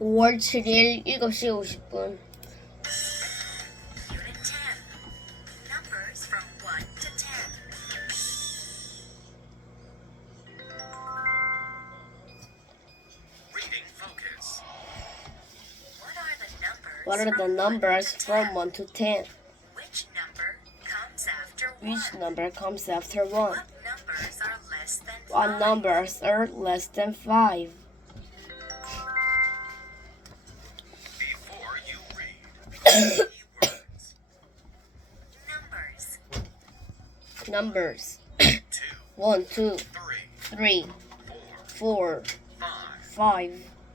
5월 7일 7시 50분. Unit 10. Numbers from 1 to 10. Reading focus. What are the numbers from 1 to 10? Which number comes after 1? Which number comes after 1? What numbers are less than 5? What numbers are less than 5? Before you read, keywords. Numbers. Numbers 2, 1, 2, 3, 3, 4, 4, 5, 5,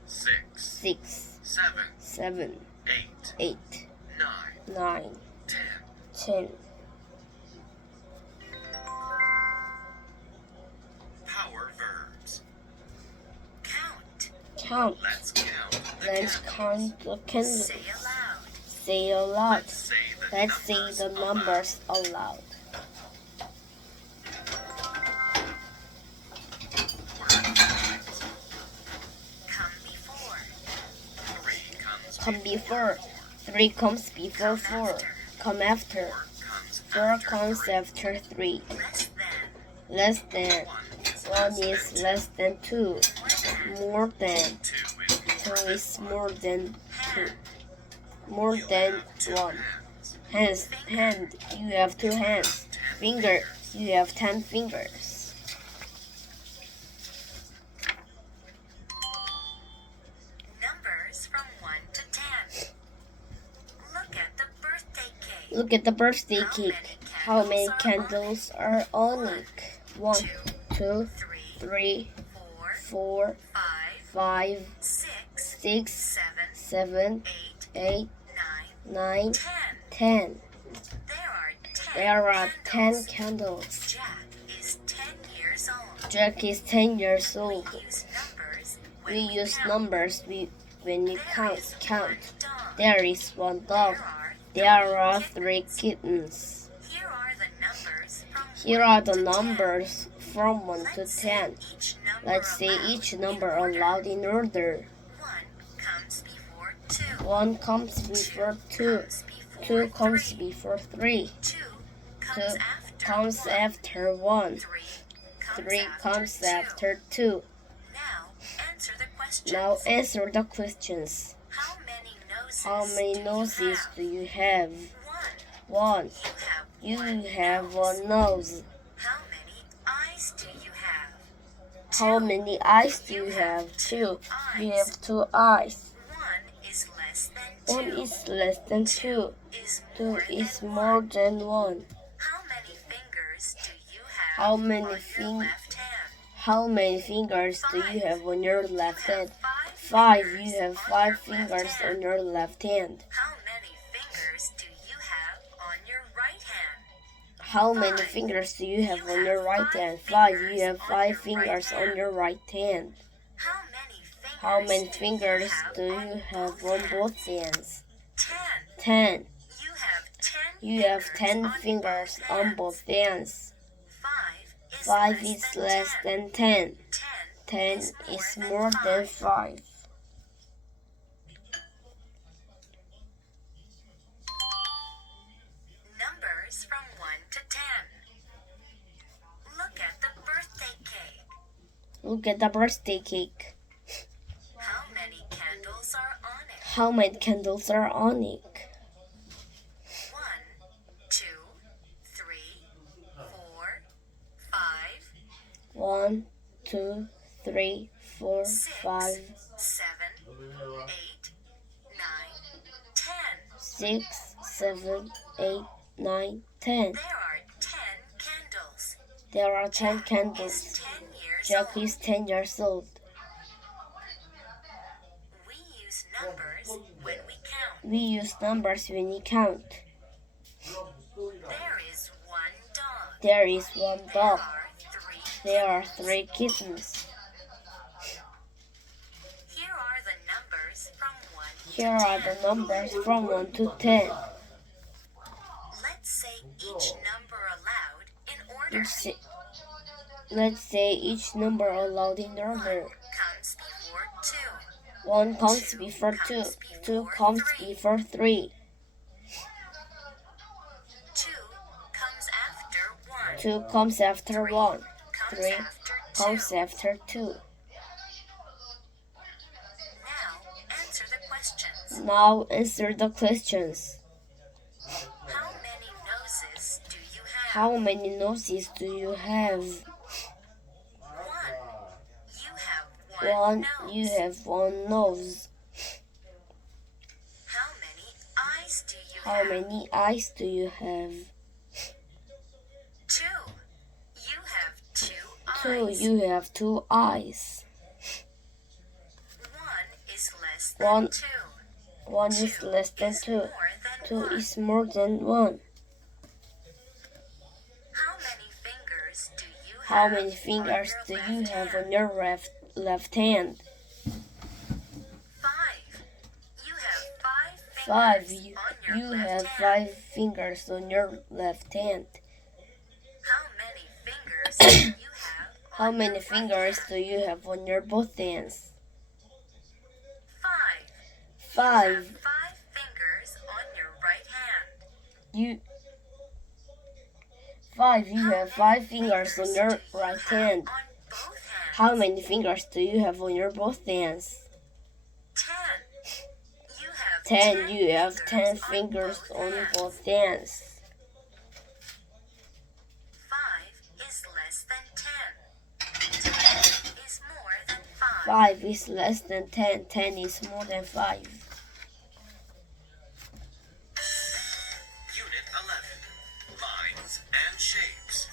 6, 6, 7, 7, 8, 8, 9, 9, 10. 10. Power verbs. Count. Count. Let's count the Let's candles. count the candles. Say aloud. Say aloud. Let's say Let's the say the numbers aloud. Come before. 3 comes Come before. 3 comes before 4. Come after. 4 comes after 3. Less than. Less than. 1 is less than 2. More than. 2 is more than 2. More than 1. Hands. Hand. You have 2 hands. Finger. You have 10 fingers. Numbers from 1 to 10. Look at the birthday cake. Look at the birthday cake. How many candles are on it? 1, 2, 3, 4, 5, 6, 7, 8, 9, 10. There are 10 candles. Jack is 10 years old. Jack is 10 years old. We use numbers when we count. There is 1 dog. There are 3 kittens. Here are the numbers from 1 to 10. Let's say each number aloud in order. 1 comes before 2. 2 comes before 3. 2 comes after 1. 3 comes after 2. Now answer the questions. How many noses do you have? 1. You have 1 nose. How many eyes do you have? 2. You have 2 eyes. 1 is less than 2. 2 is more than 1. How many fingers do you have on your left hand? 5. You have 5 fingers on your left hand. How many fingers do you have on your right hand? 5. You have 5 fingers on your right hand. How many fingers do you have on both hands? 10. You have 10 fingers on both hands. 5 is less than 10. 10 is more than 5. Numbers from 1 to 10. Look at the birthday cake. Look at the birthday cake. How many candles are on it? How many candles are on it? 1, 2, 3, 4, 5, 1, 2, 3, 4, 6, 5, 7, 8, 9, 10. 6, 7, 8, 9, 10. There are 10 candles. There are 10 Is candles. 10 years Jack old. is 10 years old. We use numbers when we count. We use numbers when we count. There is 1 dog. There is 1 dog. There are 3 There are 3 kittens. Here are the numbers from 1 Here to 10. are the numbers from 1 to 10. Let's say each number aloud in order. Let's say each number aloud in order. 1 comes before 2. 1 comes before 2. 2 comes before 3. 2 comes after 1. 2 comes after 1. 3 Comes comes after after 2. 2. Now answer the questions. Now answer the questions. How many noses do you have? How many noses do you have? 1. You have 1 1. nose. You have 1 nose. How many eyes do you How have? many eyes do you have? 2. You have 2 2. eyes. You have 2 eyes. 1 is less than One- 2. 1 is less than 2. More than 2 1. is more than 1. How many fingers do you have? How many fingers on do your you left have hand? on your left hand? 5. You have 5 5. fingers You, on your you left have hand. 5 fingers on your left hand. How many fingers do you have How on many your right fingers hand? do you have on your both hands? 5. 5. You have 5 fingers on your right hand. You 5. You have 5 fingers on your right hand. On both hands. How many fingers do you have on your both hands? 10. You have 10. You have 10 fingers fingers on hands. both hands. 5 is less than 10. 10 is more than 5. 5 is less than 10. 10 is more than 5. Unit 11. Lines and shapes.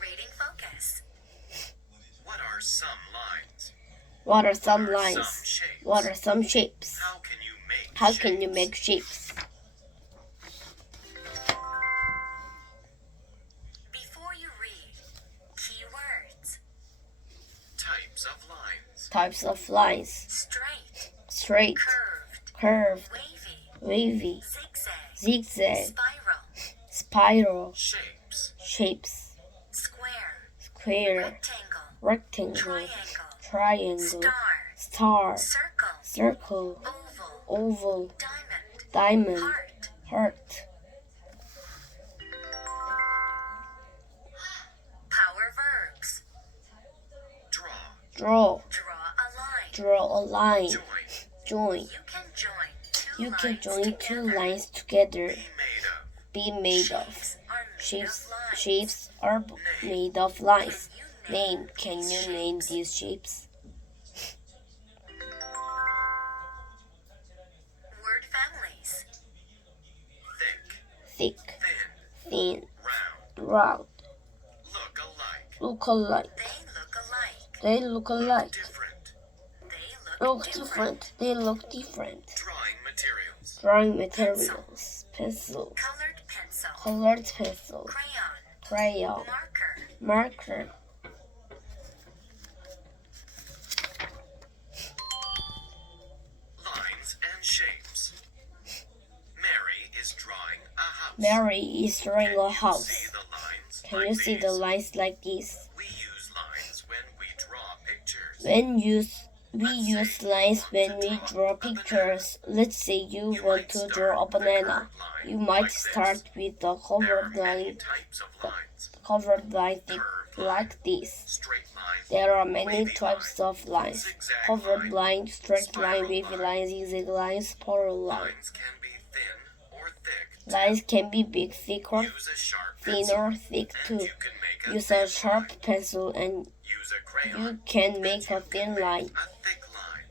Reading focus. What are some lines? What are some What are lines? some shapes? What are some shapes? How can you make How shapes? can you make shapes? Before you read, keywords. Types of lines. Types of lines. Straight, Straight, curved, curved, wavy, wavy, zigzag, zigzag, spiral, spiral, Shapes. shapes, square, square, rectangle, rectangle, triangle, triangle, star, star, circle, circle, oval, oval, diamond, diamond, heart. heart. Power verbs. Draw. Draw, Draw a line. draw a line. Join. Join. You can join You two can lines join 2 together. lines together. Be made of. Be made of. Shapes are made of lines. Shapes are made of lines. Name. Can you name these shapes? Word families. Thick. Thick, Thin. thin, Round. round. Look alike. Look alike. They look alike. They look alike. Different. They Look different. They look different. Drawing materials. Drawing materials. Pencil. Colored pencil. Colored pencil. Crayon. Crayon. Marker. Marker. Lines and shapes. Mary is drawing a house. Mary is drawing Can a you house. see the lines Can like you see the these? lines like this? We use lines when we draw pictures. We use lines when we draw pictures. Let's say you want to draw a banana. You might start with the There are covered many line, types of lines. like this. Straight lines. There are many wavy types of lines. zigzag Covered line, line, straight line, spiral wavy line. line, zigzag line, spiral line. Lines can be thin or thick. Lines can be big, thick, or Use a sharp thin pencil, or thick and too. you can make a Use thin a sharp line. pencil and Use a crayon, you can and make you a can thin make line. a thick line.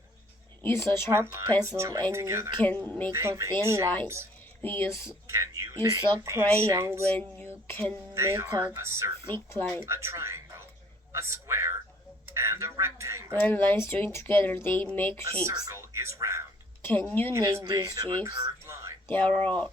Use a sharp When lines pencil join and you together, can make they a thin line. shapes. We use Can you use name a these crayon shapes? when you can They make are a a circle, thick line. a triangle, a square, and a rectangle. When lines join together, they make A shapes. circle is round. Can you It is name made these of a shapes? curved line. There are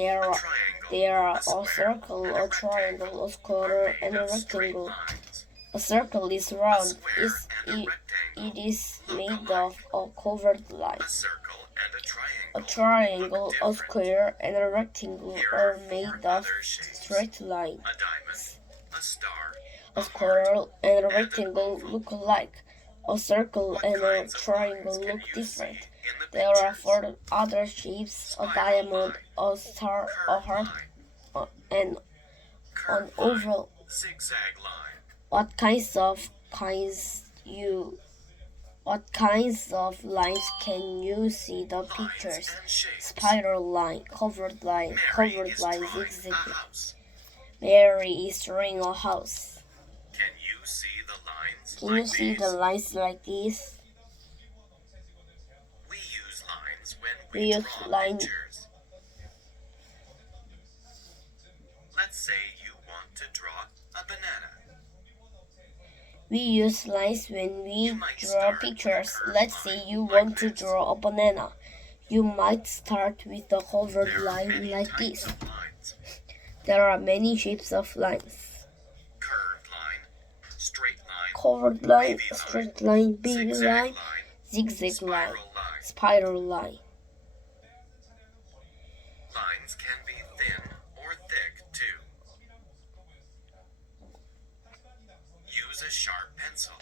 A triangle, a circle, a triangle, a square, and a rectangle. Lines. A circle is A round. square and a rectangle. It is made of a covered line. A circle and a A triangle. triangle, look a different. square, and a rectangle Here are are made four of other shapes. straight line. A diamond, a star, A a square and a rectangle look alike. A circle and a triangle look different. There are four other shapes: a diamond, a star, a heart, and an oval. Zigzag line. What kinds of lines can you see the pictures? And shapes. Spiral line, covered line, Mary covered is line, drawing zigzag. a house. Mary is drawing a house. Can you see the lines Can like you see these? the lines like this? We use lines when We we use draw line- pictures. Let's say you want to draw a banana. We use lines when we You might draw start with a pictures. curved Let's say line you like want to this. draw a banana. You might start with a covered There are line many like types this. of lines. There are many shapes of lines. Curved line, straight line, Covered line, wavy straight line, baby zigzag line, line, zigzag line, spiral line. spiral line. Lines can be thin or thick too. Use a sharp pencil,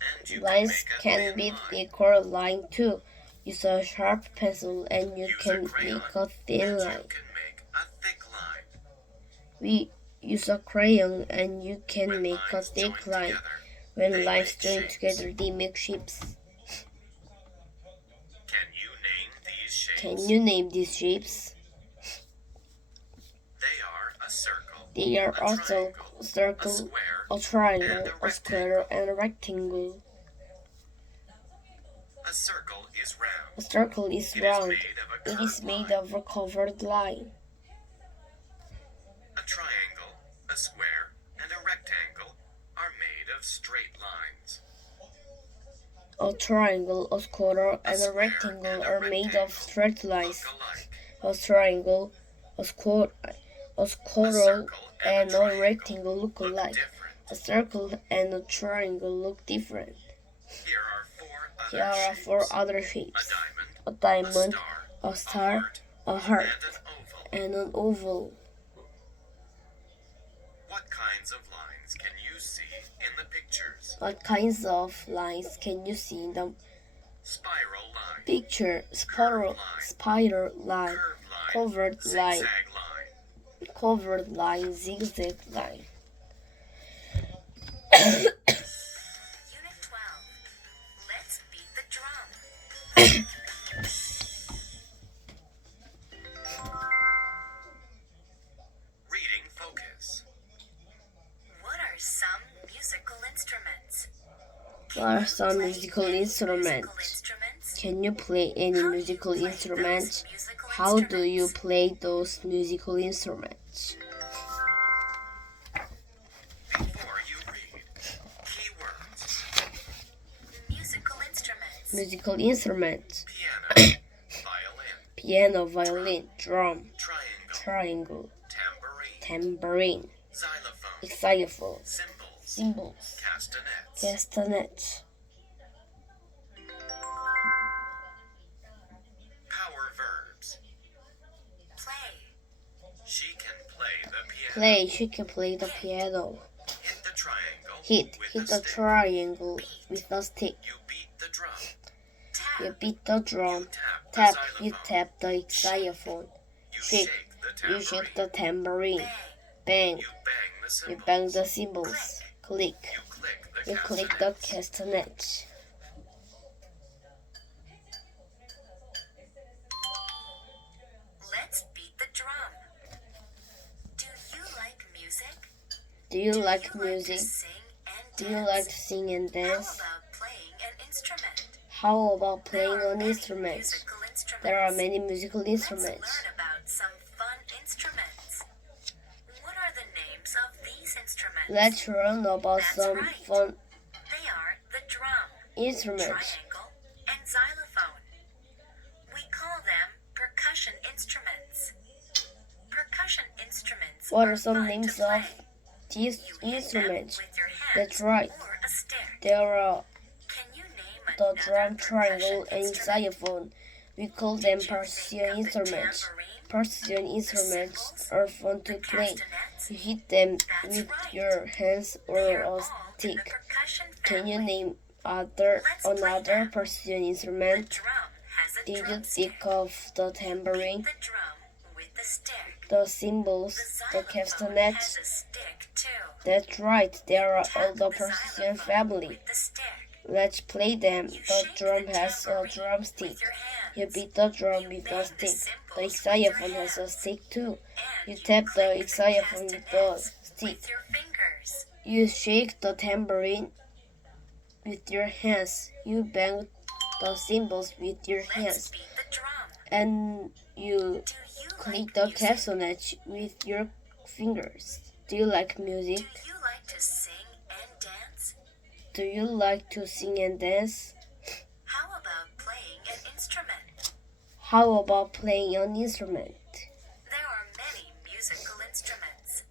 and you Lines can can make a be thin line. thick or line too. Use a sharp pencil and you Use can a crayon, make a thin and line. you can make a thick line. We use a crayon and you can When make a lines thick join line. together, When they lines make join shapes. together, they make shapes. Can you name these shapes? Can you name these shapes? They are a circle, They are a also triangle, a circle, square, a triangle, and a a square, and a rectangle. A circle is round. A circle is It is round. made of a It curved is made line. of a covered line. A triangle, a square, and a rectangle are made of straight lines. A triangle, a square, and a square rectangle and a are made of straight lines. Look alike. A triangle, a square, and a triangle rectangle look look alike. different. A circle and a triangle look different. Here are four other Here are shapes. four other A shapes: diamond, a diamond, a star, a heart, and an oval. and an oval. What kinds of lines can you see in the pictures? What kinds of lines can you see in the Spiral line, picture? Spiral line, curved line, covered line, zigzag line. covered line, zigzag line. Unit 12. Let's beat the drum. Reading focus. What are some musical instruments? What are some Play musical any instruments? musical instruments? Can you play any How do you musical play instruments? those musical How do you instruments? play those musical instruments? Before you read, keywords. Musical instruments. Musical instruments: Piano, violin, piano, violin, drum, triangle, triangle, tambourine, tambourine, xylophone, xylophone, cymbals, cymbals, castanets. castanets. Power verbs. Play. She can play the piano. Play, she can play the piano. Hit the triangle Hit with the a stick. triangle with a stick. You beat the drum. Tap. You beat the drum. Tap Tap, the you xylophone. tap the xylophone. You shake, shake the You shake tambourine. the tambourine. Bang. Bang, You bang the you cymbals. bang the cymbals. Click, You you click click the the castanets. Let's beat the drum. Do you like music? Do you Do like you music? to sing and Do you dance? like to sing and How dance? about playing an instrument? How about There playing are an many instrument? musical instruments. There are many musical Let's instruments. learn about some fun instruments. What are the names of these instruments? Let's learn about That's some right. fun They are the drum, instruments. triangle, and xylophone. We call them percussion instruments. Percussion instruments What are some fun to names play. of these You hit them instruments? with your hands That's right. or a stick. There are Can you name the another drum, percussion triangle, and instrument? xylophone. We call them Did you think percussion of the instruments. tambourine? percussion instruments are fun to the play. castanets. You hit them That's with right. your hands or They are a all in the stick. percussion Can you family. name Let's play another them. percussion The instrument? drum has a Did you drumstick. think of the tambourine, Beat the drum with the stick. the cymbals, The the xylophone castanets? has a stick too. That's right, they are all Tap the the percussion xylophone family. with the stick. Let's play them. You The shake drum the has a tambourine drumstick. with your hands. You beat the drum You with bang a the stick. The cymbals xylophone with your has a hands. stick too. And You tap the click xylophone with the castanets stick. with your fingers. You shake the tambourine with your hands. You bang the cymbals with your Let's hands. beat the drum. And you Do you click like the music? castanet with your fingers. Do you like Do music? you like to sing and dance? Do you like to sing and dance? How about playing an instrument? How about playing an instrument? There are many musical instruments.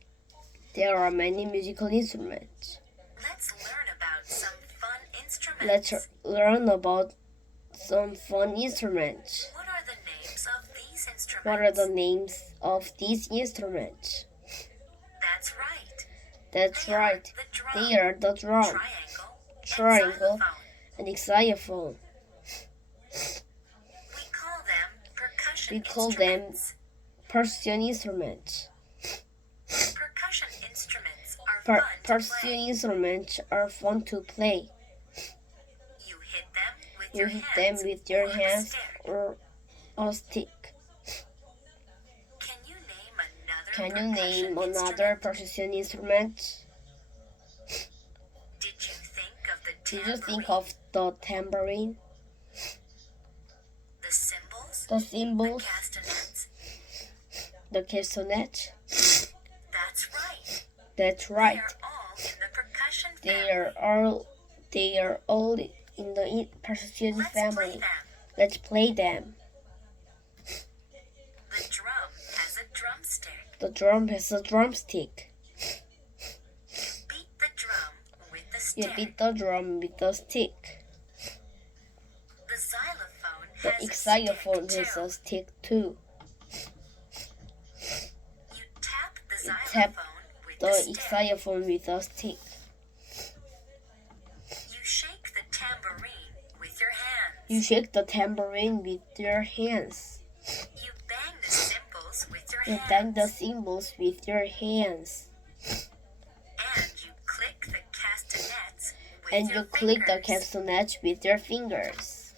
There are many musical instruments. Let's learn about some fun instruments. Let's learn about some fun instruments. What are the names of these instruments? What are the names of these instruments? That's right. That's They are right. the drum, They are the drum, triangle, triangle, and xylophone. and xylophone. We call them percussion We call them instruments. percussion instruments. Percussion instruments are Per- fun to percussion play. instruments are fun to play. You hit them with You your hit hands them with your or a hands stick. or a stick. Can you name another Can you percussion name another instrument? percussion instrument? Did you think of the Did tambourine, you think of the tambourine, the cymbals, the the cymbals, castanets? the castanet? That's right. That's right. They are all in the percussion They family. are all in the percussion Let's play family. them. Let's play them. The drum has a drumstick. The drum has a drumstick. Beat the drum with the You stick. beat the drum with the stick. The xylophone The has xylophone a stick has too. a stick too. You tap the You xylophone tap with The the stick. xylophone with a stick. You shake the tambourine with your hands. You shake the tambourine with your hands. You bang the cymbals with your You hands. bang the cymbals with your hands. And you click the castanets with And your you click the fingers. castanet with your fingers.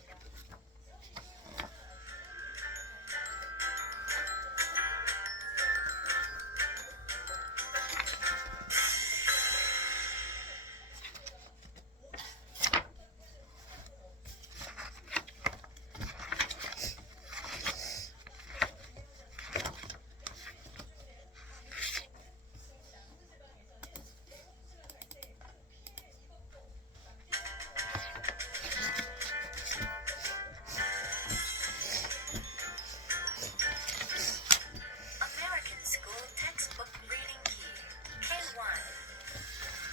American School Textbook Reading Key, K1.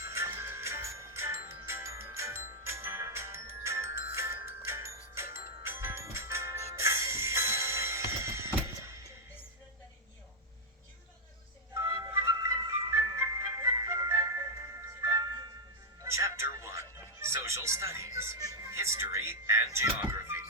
Chapter 1 Social Studies, History and Geography.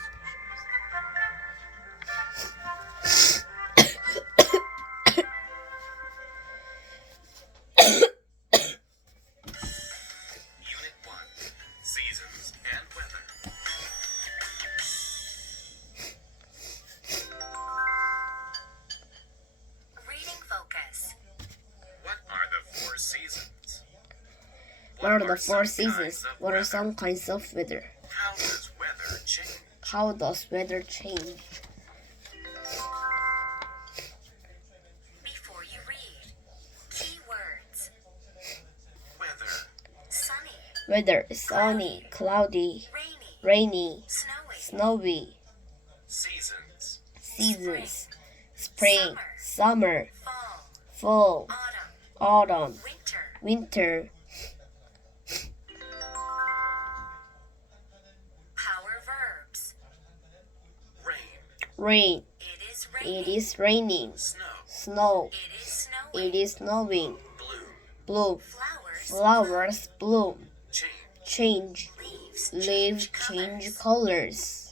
Unit 1 Seasons and Weather. Reading focus. What are the 4 seasons? What are the some 4 kinds seasons? of What are weather? some kinds of weather? How does weather change? How does weather change? Before you read, keywords. Weather, Sunny, Weather sunny, cloudy, rainy, rainy, snowy, snowy. seasons, Seasons: spring, summer, fall, fall, autumn, autumn, winter. winter. Power verbs. rain, Rain. It is raining. It is raining. Snow. Snow. It is snowing. It is snowing. Blue. Blue. Flowers. Flowers bloom. Change. Change. Leaves. Leaves change colors.